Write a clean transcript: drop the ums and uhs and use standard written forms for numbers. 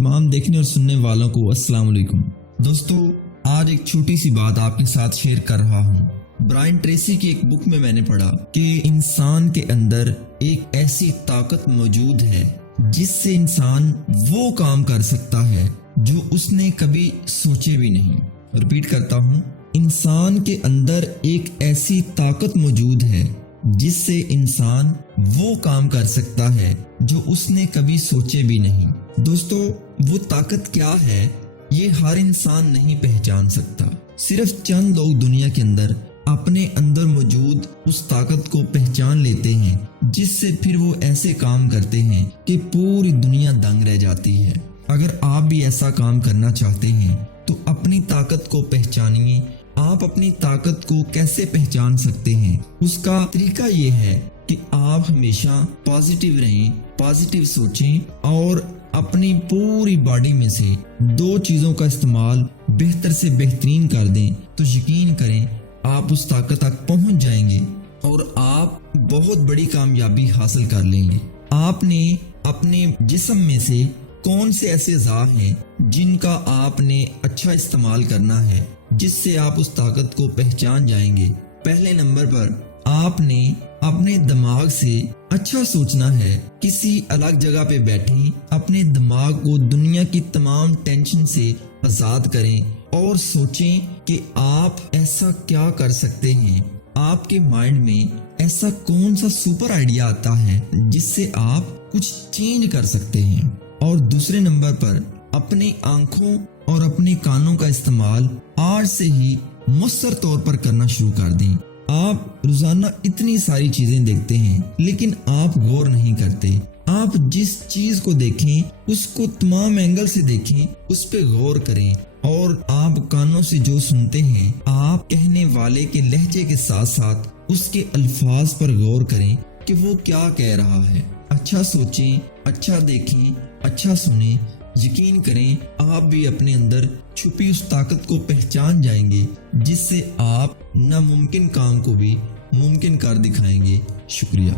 तमाम देखने और सुनने वालों को अस्सलाम वालेकुम। दोस्तों, आज एक छोटी सी बात आपके साथ शेयर कर रहा हूँ। ब्रायन ट्रेसी की एक बुक में मैंने पढ़ा कि इंसान के अंदर एक ऐसी ताकत मौजूद है जिससे इंसान वो काम कर सकता है जो उसने कभी सोचे भी नहीं। रिपीट करता हूँ, इंसान के अंदर एक ऐसी ताकत मौजूद है जिससे इंसान वो काम कर सकता है जो उसने कभी सोचे भी नहीं। दोस्तों, वो ताकत क्या है ये हर इंसान नहीं पहचान सकता। सिर्फ चंद लोग दुनिया के अंदर अपने अंदर मौजूद उस ताकत को पहचान लेते हैं जिससे फिर वो ऐसे काम करते हैं कि पूरी दुनिया दंग रह जाती है। अगर आप भी ऐसा काम करना चाहते हैं तो अपनी ताकत को पहचानिए। आप अपनी ताकत को कैसे पहचान सकते हैं? उसका तरीका ये है कि आप हमेशा पॉजिटिव रहें, पॉजिटिव सोचें और अपनी पूरी बॉडी में से 2 चीजों का इस्तेमाल बेहतर से बेहतरीन कर दें तो यकीन करें आप उस ताकत तक पहुंच जाएंगे और आप बहुत बड़ी कामयाबी हासिल कर लेंगे। आपने अपने जिस्म में से कौन से ऐसे अज़ा हैं जिनका आपने अच्छा इस्तेमाल करना है जिससे आप उस ताकत को पहचान जाएंगे। पहले नंबर पर आपने अपने दिमाग से अच्छा सोचना है। किसी अलग जगह पे बैठे अपने दिमाग को दुनिया की तमाम टेंशन से आजाद करें और सोचें कि आप ऐसा क्या कर सकते हैं। आपके माइंड में ऐसा कौन सा सुपर आइडिया आता है जिससे आप कुछ चेंज कर सकते हैं। और दूसरे नंबर पर अपनी आंखों और अपने कानों का इस्तेमाल आज से ही मुस्तर तौर पर करना शुरू कर दें। आप रोजाना इतनी सारी चीजें देखते हैं लेकिन आप गौर नहीं करते। आप जिस चीज को देखें उसको तमाम एंगल से देखें, उस पे गौर करें और आप कानों से जो सुनते हैं आप कहने वाले के लहजे के साथ साथ उसके अल्फाज पर गौर करें कि वो क्या कह रहा है। अच्छा सोचें, अच्छा देखें, अच्छा सुने। यकीन करें आप भी अपने अंदर छुपी उस ताकत को पहचान जाएंगे जिससे आप नामुमकिन काम को भी मुमकिन कर दिखाएंगे। शुक्रिया।